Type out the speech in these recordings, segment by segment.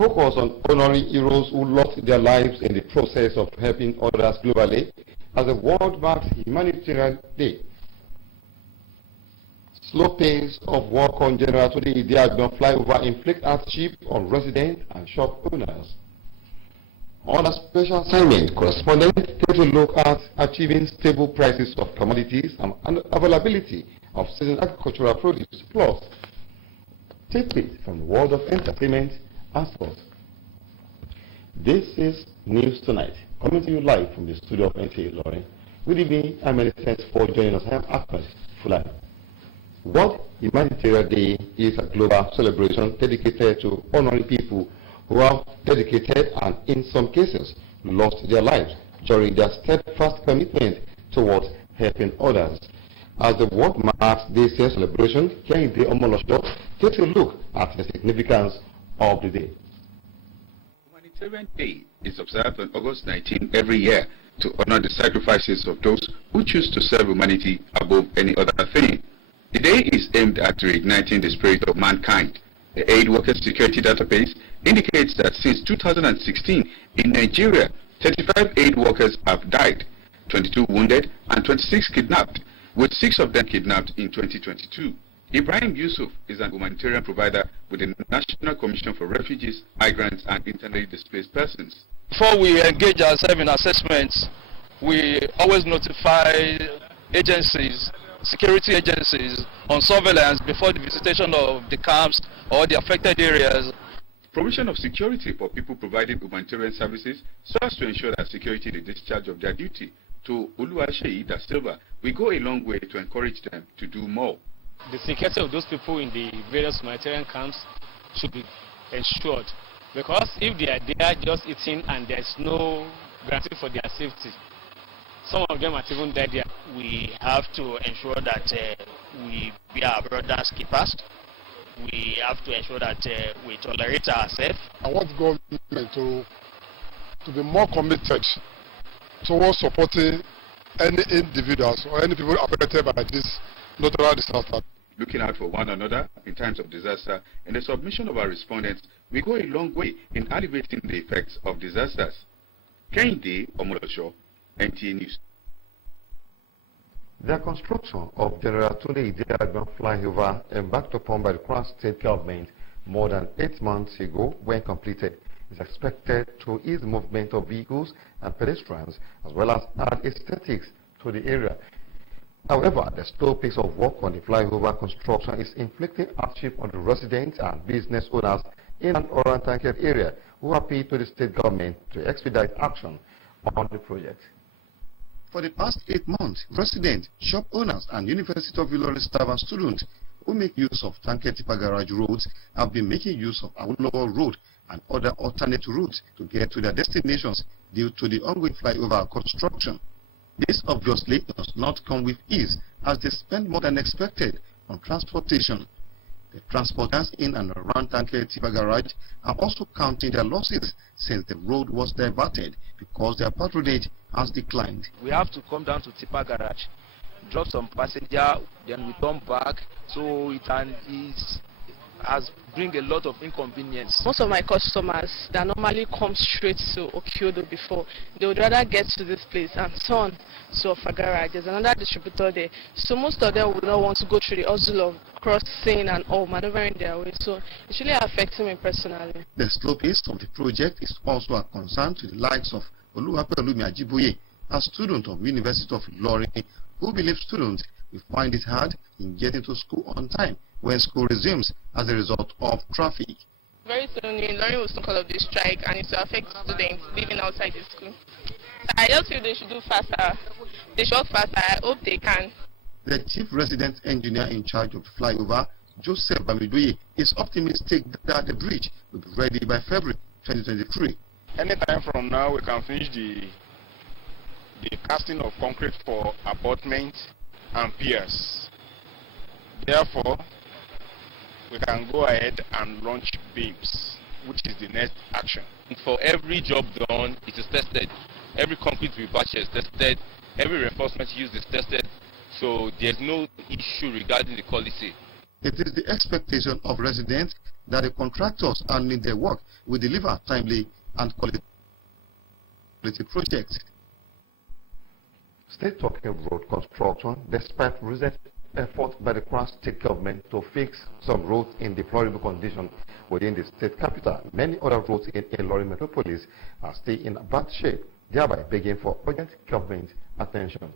focus on honoring heroes who lost their lives in the process of helping others globally as the world marks Humanitarian Day. Slow pace of work on General Tunde Idiagbon flyover inflict hardship on residents and shop owners. On a special assignment, correspondent take a look at achieving stable prices of commodities and availability of seasonal agricultural produce. Plus, take it from the world of entertainment and sports. This is News Tonight, coming to you live from the studio of NTA ILORIN. Good evening, and many thanks for joining us. I am Ahmed Fulani. World Humanitarian Day is a global celebration dedicated to honoring people who have dedicated and, in some cases, lost their lives during their steadfast commitment towards helping others. As the world marks this year's celebration, Kehinde Omolosho takes a look at the significance of the day. Humanitarian Day is observed on August 19 every year to honor the sacrifices of those who choose to serve humanity above any other thing. The day is aimed at reigniting the spirit of mankind. The Aid Workers Security Database indicates that since 2016, in Nigeria, 35 aid workers have died, 22 wounded, and 26 kidnapped, with 6 of them kidnapped in 2022. Ibrahim Yusuf is an humanitarian provider with the National Commission for Refugees, Migrants, and Internally Displaced Persons. Before we engage ourselves in assessments, we always notify agencies, security agencies, on surveillance before the visitation of the camps or the affected areas. Provision of security for people providing humanitarian services so as to ensure that security in the discharge of their duty to Oluwaseyi Da Silva will go a long way to encourage them to do more. The security of those people in the various humanitarian camps should be ensured, because if they are there just eating and there's no guarantee for their safety, some of them are even dead there. We have to ensure that we be our brothers' keepers. We have to ensure that we tolerate ourselves. I want government to be more committed towards supporting any individuals or any people affected by this natural disaster. Looking out for one another in times of disaster and the submission of our respondents will go a long way in alleviating the effects of disasters. Kehinde Omolosho, NTA News. The construction of General Tunde Idiagbon flyover, embarked upon by the Kwara State government more than 8 months ago, when completed, is expected to ease the movement of vehicles and pedestrians, as well as add aesthetics to the area. However, the slow pace of work on the flyover construction is inflicting hardship on the residents and business owners in and around Tanked area, who appeal to the state government to expedite action on the project. For the past 8 months, residents, shop owners, and University of ILORIN staff and students who make use of Tanked Garage roads have been making use of Awolowo Road and other alternate routes to get to their destinations due to the ongoing flyover construction. This obviously does not come with ease, as they spend more than expected on transportation. The transporters in and around Tanked Garage are also counting their losses since the road was diverted because their patronage has declined. We have to come down to Tipa Garage, drop some passenger, then we turn back, so it has bring a lot of inconvenience. Most of my customers that normally come straight to Okiodo before, they would rather get to this place and turn to a garage. There's another distributor there, so most of them would not want to go through the hustle of crossing and all maneuvering their way, so it's really affecting me personally. The slow pace of the project is also a concern to the likes of Oluwapelumi Ajiboye, a student of University of ILORIN, who believes students will find it hard in getting to school on time when school resumes as a result of traffic. Very soon, ILORIN will soon call up this strike, and it will affect students living outside the school. I just feel they should do faster. They should work faster. I hope they can. The chief resident engineer in charge of the flyover, Joseph Bamidoye, is optimistic that the bridge will be ready by February 2023. Anytime from now, we can finish the casting of concrete for abutments and piers. Therefore, we can go ahead and launch beams, which is the next action. For every job done, it is tested. Every concrete we batch is tested. Every reinforcement used is tested. So there's no issue regarding the quality. It is the expectation of residents that the contractors handling their work will deliver timely and quality projects. State talking road construction, despite recent effort by the Kwara State government to fix some roads in deplorable condition within the state capital, many other roads in Ilorin metropolis are still in bad shape, thereby begging for urgent government attention.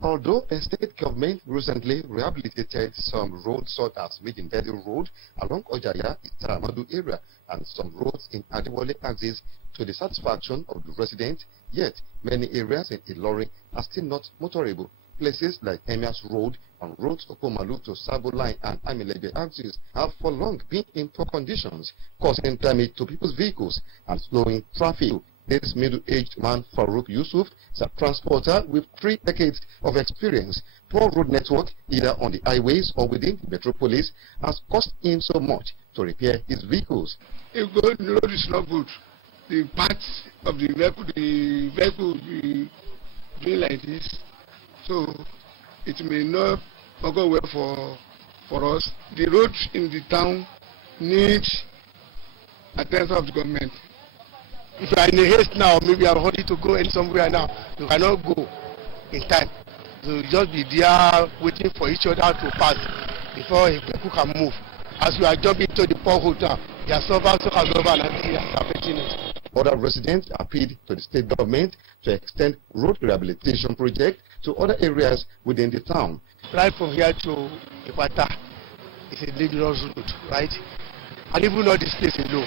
Although the state government recently rehabilitated some roads such as Midinvedi Road along Ojaya, Itaramadu area, and some roads in Adewale axis to the satisfaction of the residents, yet many areas in Ilorin are still not motorable. Places like Emias Road and roads Okomalu to Sabo Line and Amilebe axis have for long been in poor conditions, causing damage to people's vehicles and slowing traffic. This middle-aged man, Farouk Yusuf, is a transporter with 3 decades of experience. Poor road network, either on the highways or within the metropolis, has cost him so much to repair his vehicles. If the road is not good, the parts of the vehicle will be doing like this, so it may not go well for us. The roads in the town need attention of the government. If you are in a haste now, maybe you are ready to go in somewhere now, you cannot go in time. So you just be there waiting for each other to pass before a vehicle can move. As you are jumping to the pothole now, they are so and affecting it. Other residents appealed to the state government to extend road rehabilitation project to other areas within the town. Right from here to Ikwata, it's a dangerous route, right? And even not this place alone.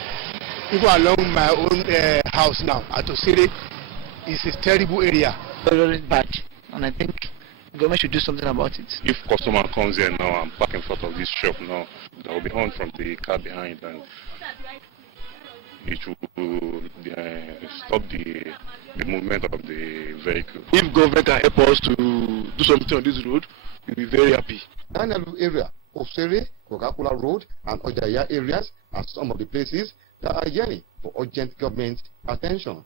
Even along my own house now, at Osiri, it's a terrible area. Very bad, and I think the government should do something about it. If customer comes here now and park in front of this shop now, there will be horn from the car behind, and it will stop the movement of the vehicle. If government can help us to do something on this road, we'll be very happy. Danalu area, Osiri, Coca-Cola Road, and Ojaya areas are some of the places that are yearning for urgent government attention.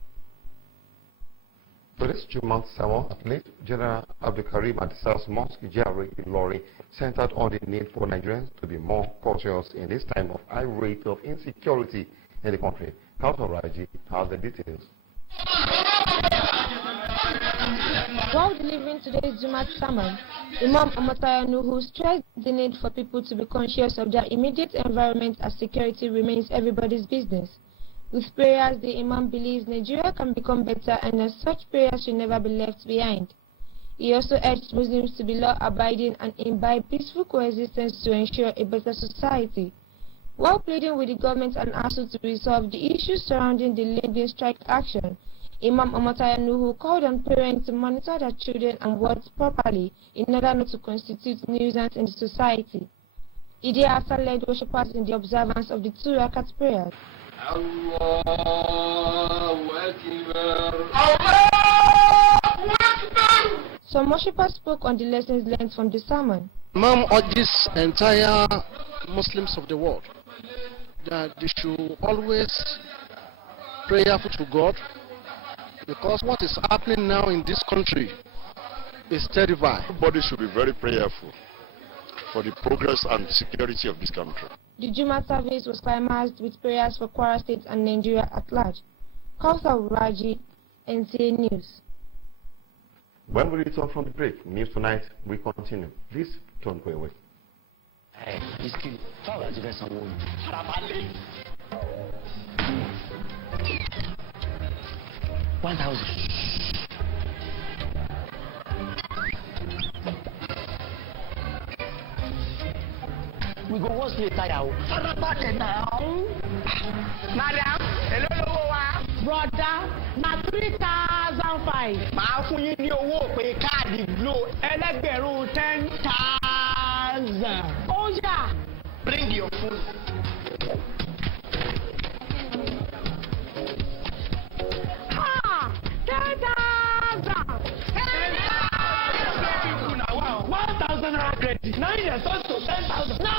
For this 2 months sermon, athlete General Abdulkarim at the South Mosque, GRA Ilorin, centered on the need for Nigerians to be more cautious in this time of high rate of insecurity in the country. Council Raji has the details. While delivering today's Jumat sermon, Imam Amataya Nuhu stressed the need for people to be conscious of their immediate environment as security remains everybody's business. With prayers, the Imam believes Nigeria can become better, and as such, prayers should never be left behind. He also urged Muslims to be law-abiding and imbibe peaceful coexistence to ensure a better society. While pleading with the government and ASU to resolve the issues surrounding the Libyan strike action, Imam Amataya Nuhu called on parents to monitor their children and wards properly in order not to constitute nuisance in the society. He thereafter led worshippers in the observance of the 2 rakat prayers. Some worshippers spoke on the lessons learned from the sermon. Imam urges entire Muslims of the world that they should always prayerful to God, because what is happening now in this country is terrible. Everybody should be very prayerful for the progress and security of this country. The Jumat service was climaxed with prayers for Kwara State and Nigeria at large. Kausar Raji, NTA News. When we return from the break, News Tonight will continue. Please don't go away. Hey, it's good. 1,000. We go once later now. Madam, hello, brother. Na 3,005. Màá fún yín ní owó pé káàdì Glo ẹlẹ́gbẹ̀rún 10,000. Oh yeah. Bring your food. Ha! 10,000. 1,000 credit. Now you're supposed to 10,000. No.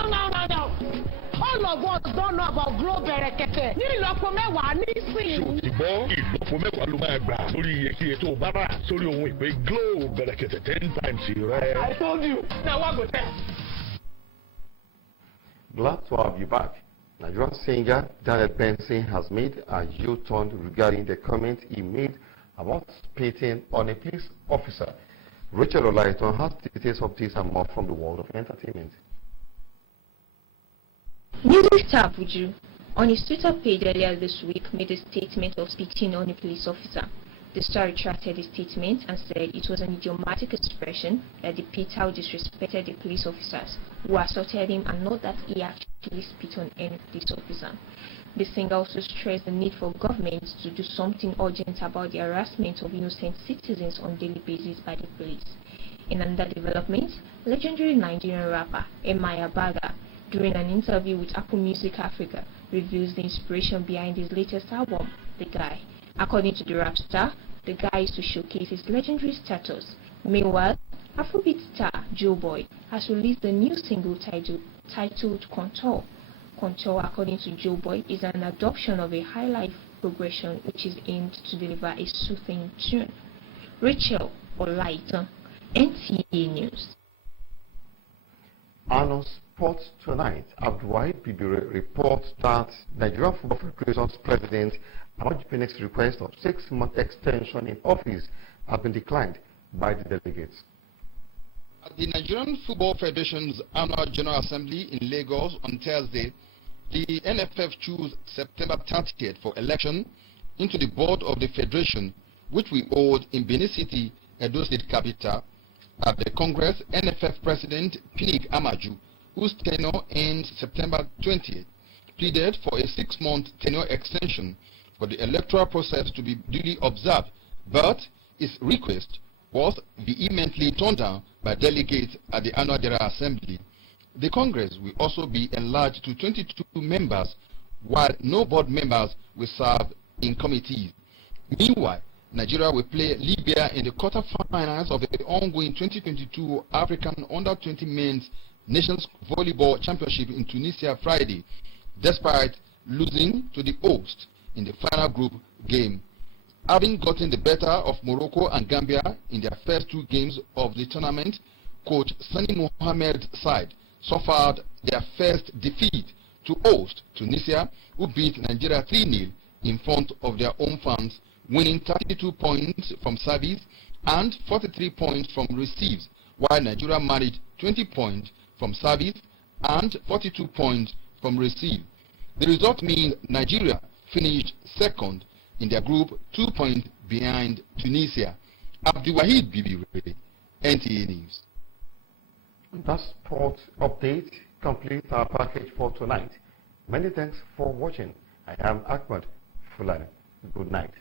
All of us don't know about Glo Berekete. Ní ìlọ́po mẹ́wàá nísìnyí. Ṣùgbọ́n ìlọ́po mẹ́wàá ló máa gbà sórí iye tó bá rà sórí ohun ìpè Glo Berekete 10 times rẹ̀. I told you. Now what go tell? Glad to have you back. Nigerian singer Daniel Benson has made a U-turn regarding the comment he made about spitting on a police officer. Rachel Olaiton has details of this and more from the world of entertainment. Music star Buju, on his Twitter page earlier this week, made a statement of spitting on a police officer. The star retracted his statement and said it was an idiomatic expression that depicts how disrespected the police officers who assaulted him and not that he actually spit on any police officer. The singer also stressed the need for governments to do something urgent about the harassment of innocent citizens on a daily basis by the police. In another development, legendary Nigerian rapper Emma Baga, during an interview with Apple Music Africa, reveals the inspiration behind his latest album, The Guy. According to the rap star, the guy is to showcase his legendary status. Meanwhile, Afrobeat star Joe Boy has released a new single titled Contour. Contour, according to Joe Boy, is an adoption of a high life progression which is aimed to deliver a soothing tune. Rachel Olaiton, NTA News. On Sports Tonight, Abdulwahid Bibire reports that Nigeria Football Federation's president Ahmad Phoenix's request of 6-month extension in office has been declined by the delegates. At the Nigerian Football Federation's annual General Assembly in Lagos on Thursday, the NFF chose September 30th for election into the board of the Federation, which we hold in Benin City, Edo State capital. At the Congress, NFF President Pinik Amaju, whose tenure ends September 20th, pleaded for a 6-month tenure extension for the electoral process to be duly observed, but his request was vehemently turned down by delegates at the annual General Assembly. The Congress will also be enlarged to 22 members, while no board members will serve in committees. Meanwhile, Nigeria will play Libya in the quarterfinals of the ongoing 2022 African Under-20 Men's Nations Volleyball Championship in Tunisia Friday, despite losing to the host in the final group game. Having gotten the better of Morocco and Gambia in their first 2 games of the tournament, coach Sani Mohamed's side suffered their first defeat to host Tunisia, who beat Nigeria 3-0 in front of their own fans, winning 32 points from service and 43 points from receives, while Nigeria managed 20 points from service and 42 points from receive. The result means Nigeria finished second in their group, 2 points behind Tunisia. Abdulwahid Bibire, NTA News. That sport update completes our package for tonight. Many thanks for watching. I am Ahmad Fulani. Good night.